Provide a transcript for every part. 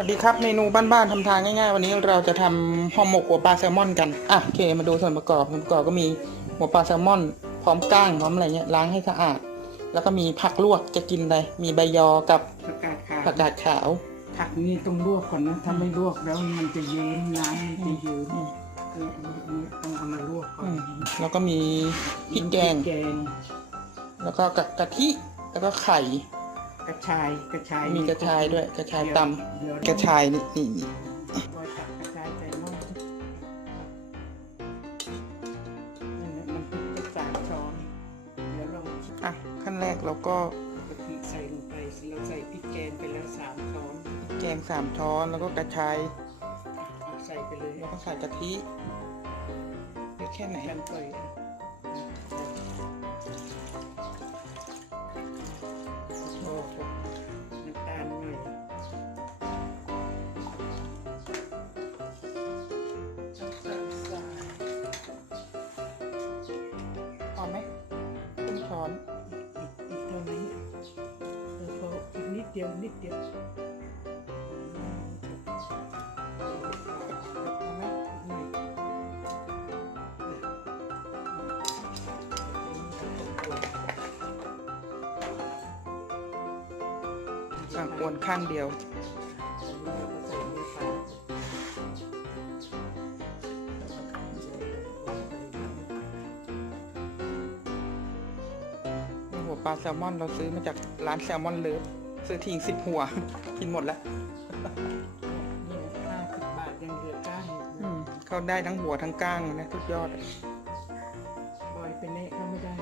วัสดีครับเมนูบ้านๆทำทานง่ายๆ วันนี้เราจะทำห่อหมกหัวปลาแซลมอนกันอะโอเคมาดูส่วนประกอบส่วนประกอบก็มีหัวปลาแซลมอน พร้อมก้างพร้อมอะไรเงี้ยล้างให้สะอาด แล้วก็มีผักลวกจะกินอะไรมีใบยอกับผักกาดขาวผักกาดขาวผักนี่ต้องลวกก่อนนะถ้าไม่ลวกแล้วมันจะเยิ้มน้ำมันจะเยิ้มอืมเนี่ยนี่ต้องเอามาลวกก่ออืนมแล้วก็มีพริกแกงพริแกงแล้วก็กะกะทิแล้วก็ไข่ กระชายกระชายมีกระชายด้วยกระชายตเดี๋ยวำกระชายนี่นี่นี่บอยตักกระชายใส่หม้อนั่นแหละมันพริกจะสามช้อนเดี๋ยวเราอะขั้นแรกเราก็กะทิใส่ลงไปเราใส่พริกแกงไปแล้วสามช้อนแกงสามช้อนแล้วก็กระชายเอาใส่ไปเลยแล้วก็ใส่กะทิเยอะแค่ไหนกันปล่อย ดเดียวนิดเดียวพอไหมอะกวนข้างเดียวหัวปลาแซลมอนเราซื้อมาจากร้านแซลมอนเลิฟ ซื้อทิ้งสิบหัว กินหมดแล้วนี่ห้าสิบบาทยังเหลือก้างอยู่อืมเขาได้ทั้งหัวทั้งก้างนะทุกยอดอะบอยไปเนะเขาไม่ได้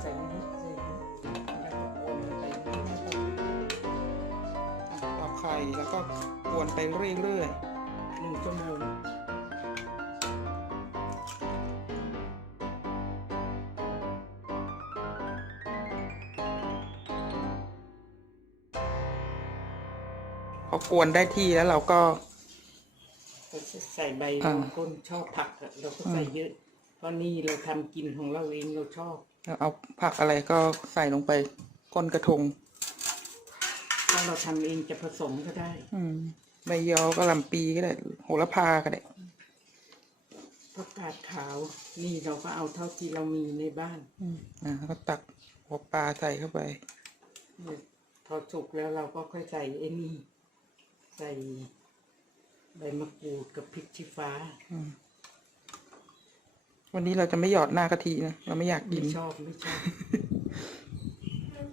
ใส่นิดใส่นิดแล้วก็โอนไปเรื่อยอะต่อไข่แล้วก็กวนไปเรื่อยๆ พอกวนได้ที่แล้วเราก็เราใส่ใบอ่าบางคนชอบผักอะเราก็ใส่เยอะ เพราะนี่เราทำกินของเราเองเราชอบเอาผักอะไรก็ใส่ลงไปก้นกระทง ถ้าเราทำเองจะผสมก็ได้ อืมใบยอก็ลำปีก็ได้โหระพาก็ได้ผักกาดขาวนี่เราก็เอาเท่าที่เรามีในบ้านอืมอะแล้วก็ตักหัวปลาใส่เข้าไป เนี่ยพอสุกแล้วเราก็ค่อยใส่ไอ้นี่ใส่ใบมะกรูดกับพริกชี้ฟ้าวันนี้เราจะไม่หยอดหน้ากะทินะ เราไม่อยากกิไม่น ชอบไม่ชอบ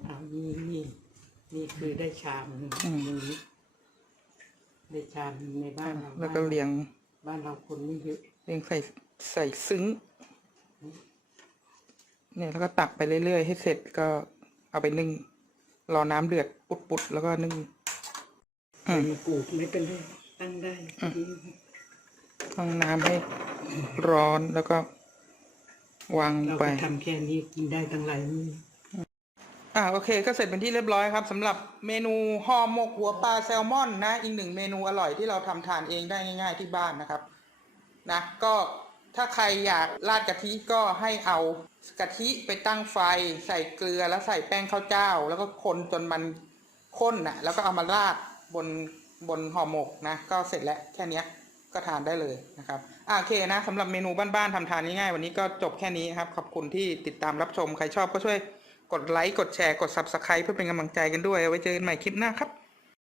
เอานี่นี่นี่คือได้ชามหนึ่งอืม อย่างนี้ได้ชามหนึ่งในบ้านเราแล้วก็เรียงบ้านเราคนไม่เยอะเรียงใส่ใส่ซึ้ง เนี่ยแล้วก็ตักไปเรื่อยๆให้เสร็จก็เอาไปนึ่ง รอน้ำเดือดปุดๆแล้วก็นึ่ง อืใบมมะกรูดไม่เป็นไรตั้งได้ตั้งน้ำให้ร้อนแล้วก็วางเราไปก็ทำแค่นี้กินได้ตั้งหลายมื้ออ่าโอเคก็เสร็จเป็นที่เรียบร้อยครับสำหรับเมนูห่อหมกหัวปลาแซลมอนนะ อีกหนึ่งเมนูอร่อยที่เราทำทานเองได้ง่าย ๆที่บ้านนะครับนะก็ถ้าใครอยากราดกะทิก็ให้เอากะทิไปตั้งไฟ ใส่เกลือแล้วใส่แป้งข้าวเจ้า แล้วก็คนจนมันข้นนะแล้วก็เอามาราด บนบนห่อหมกนะก็เสร็จแล้วแค่นี้ก็ทานได้เลยนะครับโอเคนะสำหรับเมนูบ้านๆทำทานง่ายๆวันนี้ก็จบแค่นี้ครับ ขอบคุณที่ติดตามรับชม ใครชอบก็ช่วยกดไลค์ กดแชร์ กด subscribe เพื่อเป็นกำลังใจกันด้วย ไว้เจอกันใหม่คลิปหน้าครับ